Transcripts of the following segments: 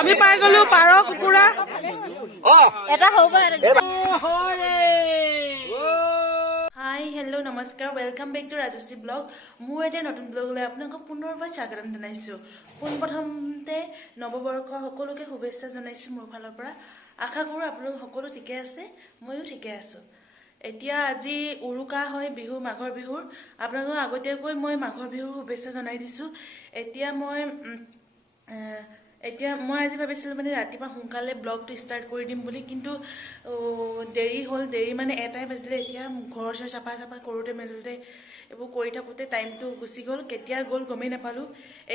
আমি পাই গলো পাৰ কুকুৰা এটা হ'ব হাই হেল্ল' নমস্কাৰ welcome back to Rajashree blog মোৰ এটা নতুন ব্লগলৈ আপোনালোকক পুনৰবাৰ স্বাগতম জনাইছোঁ পোনপ্ৰথমতে নৱবৰ্ষৰ সকলোকে শুভেচ্ছা জনাইছোঁ মোৰ ফালৰ পৰা আশা কৰোঁ আপোনালোক সকলো ঠিকে আছে ময়ো ঠিকে আছোঁ এতিয়া আজি উৰুকা হয় বিহু মাঘৰ বিহুৰ আপোনালোকক আগতীয়াকৈ মই মাঘৰ বিহুৰ শুভেচ্ছা জনাই দিছোঁ এতিয়া মই আজি ভাবিছিলোঁ মানে ৰাতিপুৱা সোনকালে ব্লগটো ষ্টাৰ্ট কৰি দিম বুলি কিন্তু দেৰি হ'ল দেৰি মানে এটাই বাজিলে এতিয়া ঘৰ চৰ চাফা কৰোঁতে মেলোঁতে এইবোৰ কৰি থাকোঁতে টাইমটো গুচি গ'ল কেতিয়া গ'ল গমেই নাপালোঁ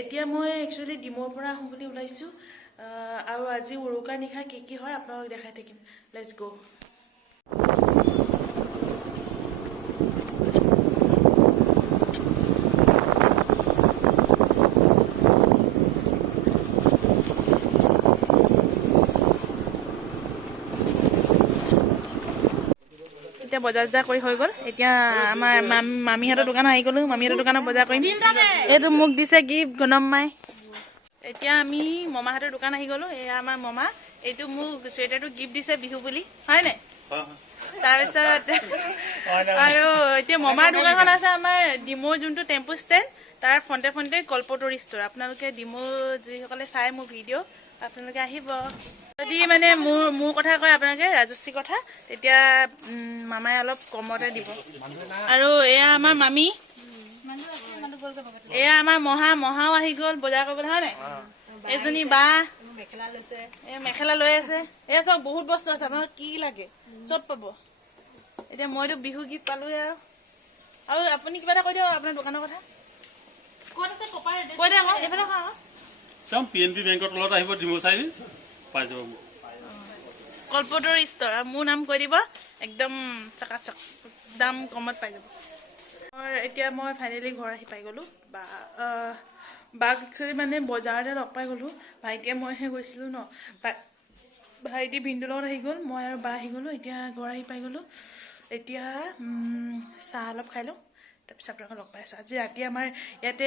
এতিয়া মই একচুৱেলি ডিমৰ পৰা আহোঁ বুলি ওলাইছোঁ আৰু আজি উৰুকাৰ নিশা কি হয় আপোনালোকক দেখাই থাকিম লেটছ গ' এতিয়া বজাৰ কৰি হৈ গ'ল এতিয়া আমাৰ মামীহঁতৰ দোকান আহি গ'লো মামীহঁতৰ দোকানত বজাৰ কৰিম এইটো মোক দিছে গিফ্ট গণম মাই এতিয়া আমি মমাহঁতৰ দোকান আহি গ'লো এয়া আমাৰ মমা এইটো মোক চুৱেটাৰটো গিফ্ট দিছে বিহু বুলি হয় নাই তাৰপিছত আৰু এতিয়া মমাৰ দোকানখন আছে আমাৰ ডিমৌৰ যোনটো টেম্পু ষ্টেণ্ড তাৰ ফ্ৰণ্টে কল্পতৰু ষ্ট'ৰ আপোনালোকে ডিমৌ যিসকলে চাই মোৰ ভিডিঅ' আপোনালোকে আহিব যদি মানে মোৰ কথা কয় আপোনালোকে ৰাজশ্ৰী কথা তেতিয়া মামাই অলপ কমতে দিব আৰু এয়া আমাৰ মামী এয়া আমাৰ মহাও আহি গ'ল বজাৰ কৰিবলৈ হয় নাই এজনী বা মেখেলা লৈ আছে এয়া চব বহুত বস্তু আছে আপোনালোকক কি লাগে চব পাব এতিয়া মইতো বিহু গীত পালোৱে আৰু আপুনি কিবা এটা কৈ দিয়ক আপোনাৰ দোকানৰ কথা কৈ দিয়ক এইফালে PNB বেংকৰ তলত আহিব ডিমৌ চাৰিআলি পাই যাব কল্পতৰু ষ্ট'ৰ আৰু মোৰ নাম কৈ দিব একদম চাকাচাক দাম কমত পাই যাব এতিয়া মই ফাইনেলি ঘৰ আহি পাই গ'লোঁ বাক একচুৱেলি মানে বজাৰতে লগ পাই গ'লোঁ ভাইটিয়ে মইহে গৈছিলোঁ ন ভাইটি ভিনটোৰ লগত আহি গ'ল মই আৰু বা আহি গ'লোঁ এতিয়া ঘৰ আহি পাই গ'লোঁ এতিয়া চাহ অলপ খাই লওঁ তাৰপিছত আপোনালোকক লগ পাই আছোঁ আজি ৰাতি আমাৰ ইয়াতে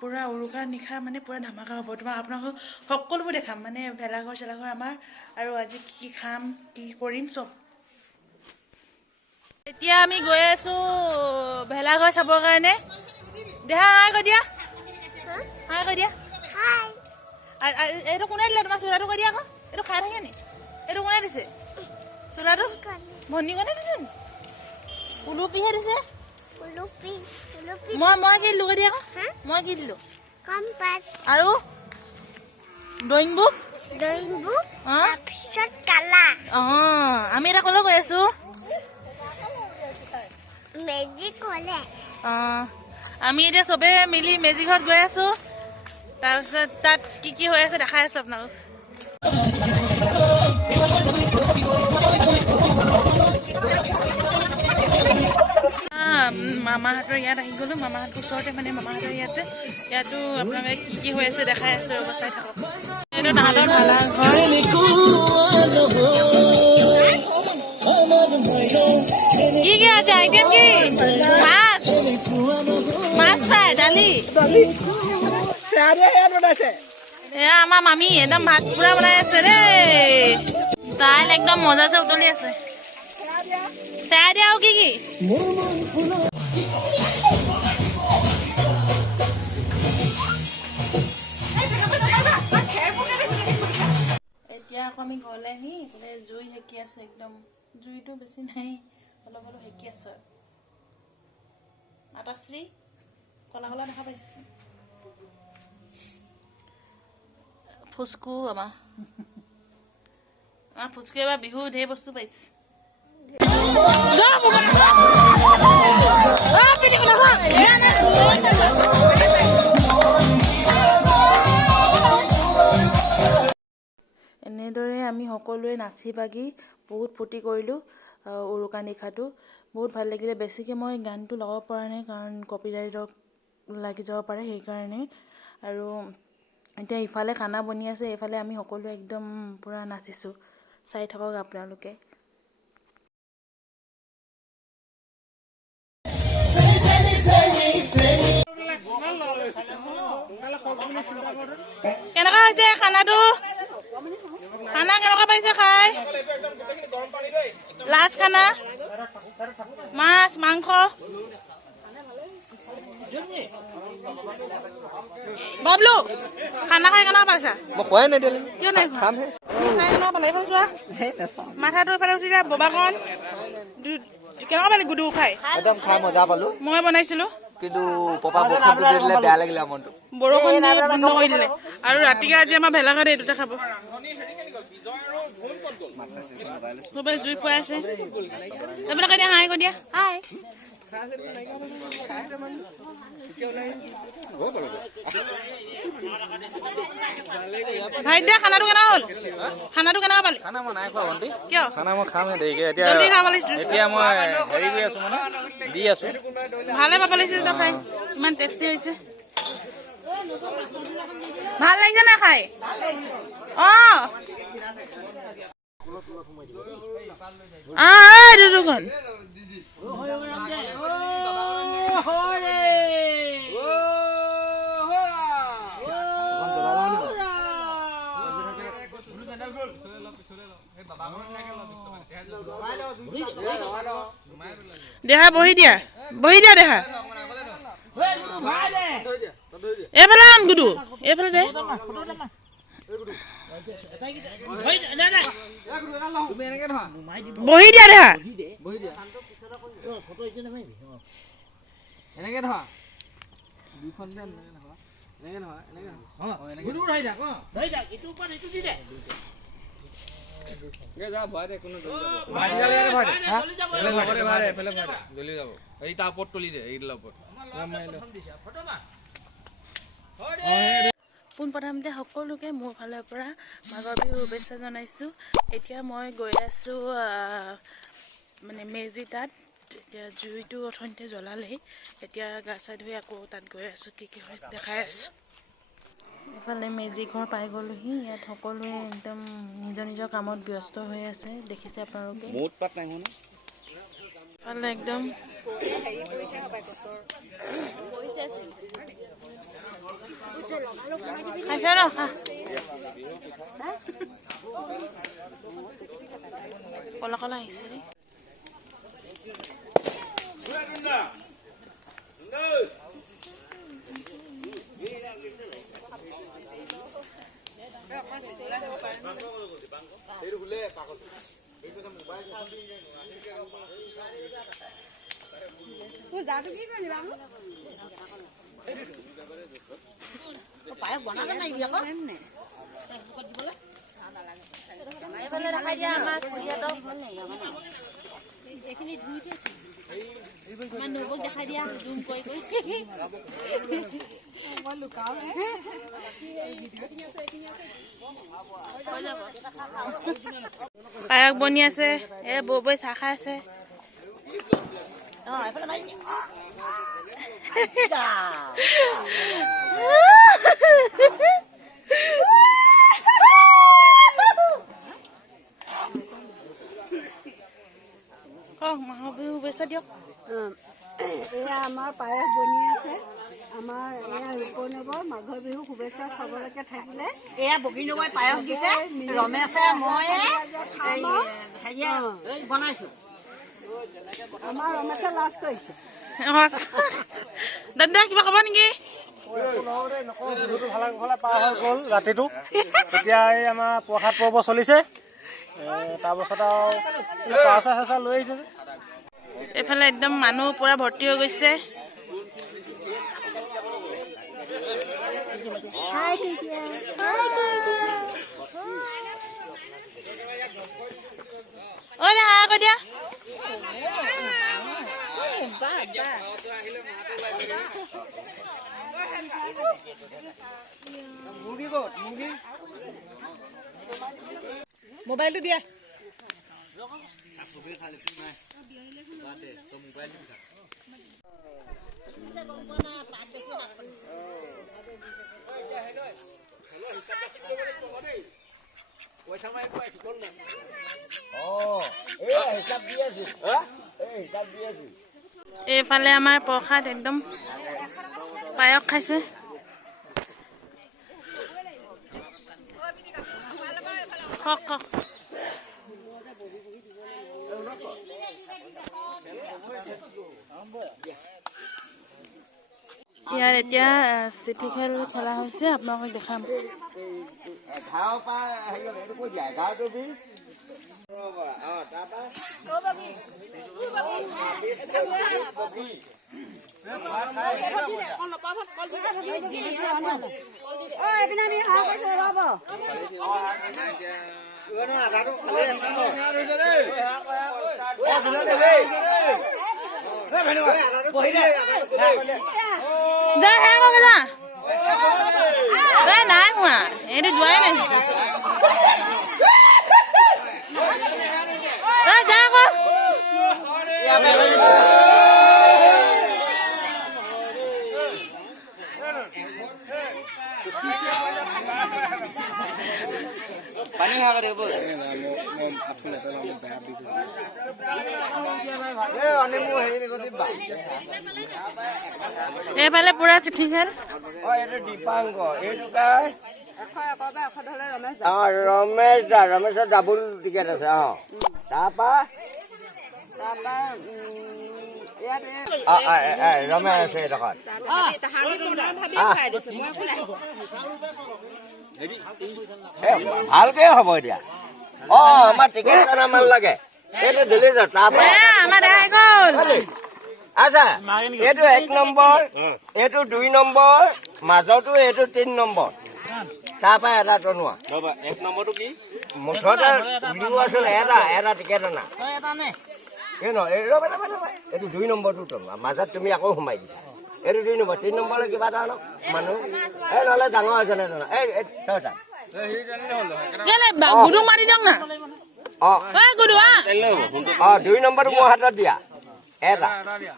পূৰা উৰুকাৰ নিশা মানে পূৰা ধামাকা হ'ব আপোনালোকক সকলোবোৰ দেখাম মানে ভেলাঘৰ চেলাঘৰ আমাৰ আৰু আজি কি খাম কি কৰিম চব এতিয়া আমি গৈ আছোঁ ভেলাঘৰ চাবৰ কাৰণে দেহা হাই কৈ দিয়া এইটো কোনে দিলে তোমাৰ চোলাটো কৈ দিয়া আকৌ এইটো খাই থাকে নি এইটো কোনে দিছে চোলাটো ভনী কোনে দিছে নি উলুপিহে দিছে মই কি দিলোঁ কৈ দিয়া আকৌ মই কি দিলোঁ আৰু ড্ৰয়িং বুক আমি এটা ক'লৈ গৈ আছো আমি এতিয়া চবে মিলি মেজিকত গৈ আছো তাৰপিছত তাত কি হৈ আছে দেখাই আছো আপোনালোক মামাহঁতৰ ইয়াত আহি গ'লো মামাহঁতৰ ওচৰতে মানে মামাহঁতৰ ইয়াতো আপোনালোকে কি হৈ আছে দেখাই আছো ৰ'ব চাই থাকক এইটো তাহাঁতৰ ভালা ঘৰ কি আছে আইটেম কি মাছ ফ্ৰাই দালি এয়া আমাৰ মামী একদম ভাত পুৰা বনাই আছে দেই দাইল একদম মজাছে উতলি আছে চাই দিয়া আৰু কি এতিয়া আকৌ আমি ঘৰলৈ আহি এইফালে জুই সেকি আছো একদম জুইটো বেছি নাই অলপ সেকি আছো আৰু আটাশ্ৰী কলা দেখা পাইছে ফুচকু আমাৰ ফুচকু এবাৰ বিহু ঢেৰ বস্তু পাইছে এনেদৰে আমি সকলোৱে নাচি বাগি বহুত ফূৰ্তি কৰিলোঁ উৰুকা নিশাটো বহুত ভাল লাগিলে বেছিকৈ মই গানটো লগাব পৰা নাই কাৰণ কপিৰাইটত লাগি যাব পাৰে সেইকাৰণে আৰু এতিয়া ইফালে খানা বনি আছে এইফালে আমি সকলোৱে একদম পূৰা নাচিছোঁ চাই থাকক আপোনালোকে কেনেকুৱা হৈছে খানাটো খাই লাষ্ট খানা মাছ মাংস বাবলু খানা খাই কেনেকুৱা পাইছা মই খোৱাই নাই দিলে কিয় নাই খোৱা? খামহে খাই কেনেকুৱা পালে এইফালে চোৱা সেই নাচাওঁ মাথাটো এফালে উঠি দিয়া ববাকণ কেনেকুৱা পালে গুডু খাই একদম খাই মজা পালো মই বনাইছিলোঁ কিন্তু পপা বৰষুণটো দি দিলে বেয়া লাগিলে মনটো বৰষুণ দি বন্ধ কৰি দিলে আৰু ৰাতিকে আজি আমাৰ ভেলাঘাট এইটোতে খাব চবে জুই ফুৱাই আছে এইবিলাক এতিয়া হাই কৈ দিয়া হাই ভাইটি খানাটো কেনেকুৱা হ'ল খানাটো কেনেকুৱা পালি খানা মই নাই খোৱা ভণ্টি কিয় খানা মই খামহে দেৰিকে এতিয়া জলদি খাব লাগিছিল এতিয়া মই হেৰি কৰি আছো মানে দি আছো ভালে পাব লাগিছিল তই খাই ইমান টেষ্টি হৈছে ভাল লাগিছে নে খাই দুখন দেহা বহি দিয়া দেহা এইফালে আন গুডু এইফালে দে বহি দিয়া দেহা এনেকে ধৰা দুখন দে এনেকে ধৰা এনেকে যা ভয় দে কোনো জ্বলি যাব এই তাৰ ওপৰত তুলি দে এইডালৰ ওপৰত পোনপ্ৰথমতে সকলোকে মোৰ ফালৰ পৰা মাঘৰ বিহুৰ শুভেচ্ছা জনাইছোঁ এতিয়া মই গৈ আছোঁ মানে মেজি তাত এতিয়া জুইটো অথনিতে জ্বলালেই এতিয়া গা চা ধুই আকৌ তাত গৈ আছোঁ কি হৈছে দেখাই আছোঁ ইফালে মেজি ঘৰ পাই গ'লোহি ইয়াত সকলোৱে একদম নিজৰ নিজৰ কামত ব্যস্ত হৈ আছে দেখিছে আপোনালোকে মুঠ পাত নাই হোৱা ইফালে একদম খাইছা ন কলা কলা আহিছে পায়স বনাব নাইবি আকৌ এইফালে দেখাই দিয়া আমাৰ খুৰীহঁতক এইখিনি ধুই থৈছোঁ আমাৰ নবৌক দেখাই দিয়া জুম কৰি মই লুকাও পায়স বনি আছে বৌ চাহ খাই আছে এইফালে মাৰি কওক মাঘৰ বিহু শুভেচ্ছা দিয়ক এয়া আমাৰ পায়স বনি আছে আমাৰ এয়া ৰূপনগৰ মাঘৰ বিহু শুভেচ্ছা চবলৈকে থাকিলে এয়া বগীনগৰ পায়স দিছে ৰমেশে মই বনাইছোঁ আমাৰ ৰমেশে লাজ কৰিছে দাদা কিবা ক'ব নেকি বিহুটো ভালে পাৰ হৈ গ'ল ৰাতিটো এতিয়া এই আমাৰ প্ৰসাদ পৰ্ব চলিছে তাৰপাছত আৰু পাচা চাচা লৈ আহিছে এইফালে একদম মানুহ পুৰা ভৰ্তি হৈ গৈছে ঐ দে হাই কৈ দিয়া মোবাইলটো দিয়া এইফালে আমাৰ প্ৰসাদ একদম পায়স খাইছে ইয়াত এতিয়া চিঠি খেল খেলা হৈছে, আপোনালোকক দেখাম। যা হে কগে যা নাই হোৱা এটি যোৱাই নাই যা আকৌ এইফালে পুৰা চিঠি খেল। ৰমেশৰ ডাবুল টিকেট আছে তাৰপা ৰমেশ আছে এডোখৰত ভালকে হ'ব এতিয়া আমাৰ টিকেট মান লাগে এইটো দিল্লী তাৰপা আচ্ছা এইটো 1 নম্বৰ এইটো 2 নম্বৰ মাজতো এইটো 3 নম্বৰ তাৰপৰা এটা টনোৱা 1 নম্বৰটো কি মুঠতে বিহু আছিলে এটা টিকেট আনা এইটো 2 নম্বৰটো টনোৱা মাজত তুমি আকৌ সোমাই দিছা এইটো 2 নম্বৰ 3 নম্বৰলৈ কিবা এটা আনক মানুহ নহ'লে ডাঙৰ হৈছে নে গুৰু মাৰি দিয়ক না 2 নম্বৰটো মোৰ হাতত দিয়া এটা দিয়া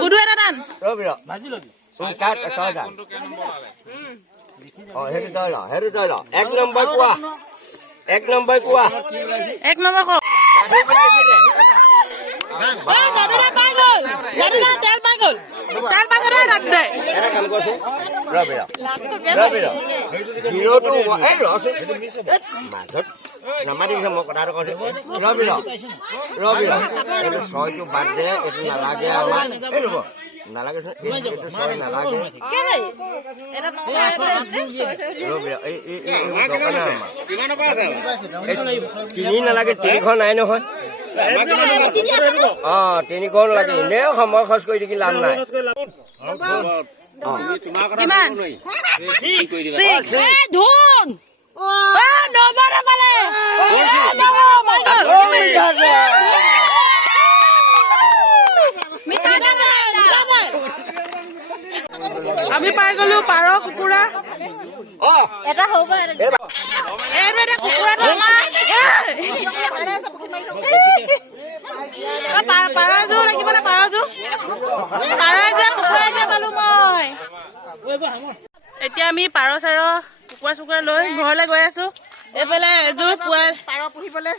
গুৰু এটা দান হেৰি তই ল 1 নম্বৰ কোৱা 1 নম্বৰ কোৱা 1 নম্বৰ কওক এটা কাম কৰচোন মাজত নামাৰি মই কথাটো কৈছো এইটো 6টো বাদ দে এইটো নালাগে আমাৰ নালাগে নালাগে তিনি নালাগে 3খন নাই নহয় 3খন লাগে এনেও সময় খৰচ কৰি থাকি লাভ নাই আমি পাই গলো পাৰ কুকুৰা এটা হ'ব পাৰযোৰ লাগিব নে পাৰযোৰ পালো মই এতিয়া আমি পাৰ চাৰ কুকুৰা চুকুৰা লৈ ঘৰলৈ গৈ আছো এইফালে এযোৰ পাৰ পুহিবলৈ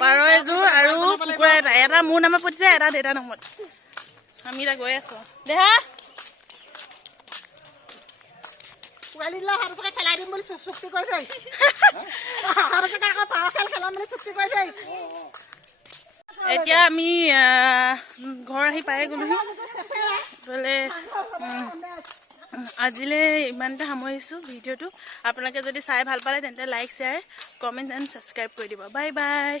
পাৰ এযোৰ আৰু কুকুৰা এটা মোৰ নামত পঠিছে এটা দেউতাৰ নামত আমি এতিয়া গৈ আছো দেহা খেলাই দিম বুলি চুক্তি কৰি থৈ আকৌ পাৰ খেল খেলাম বুলি চুক্তি কৰি থৈ এতিয়া আমি ঘৰ আহি পাই গ'লোহি বোলে আজিলৈ ইমানতে সামৰিছোঁ ভিডিঅ'টো আপোনালোকে যদি চাই ভাল পালে তেন্তে like share comment and subscribe কৰি দিব বাই বাই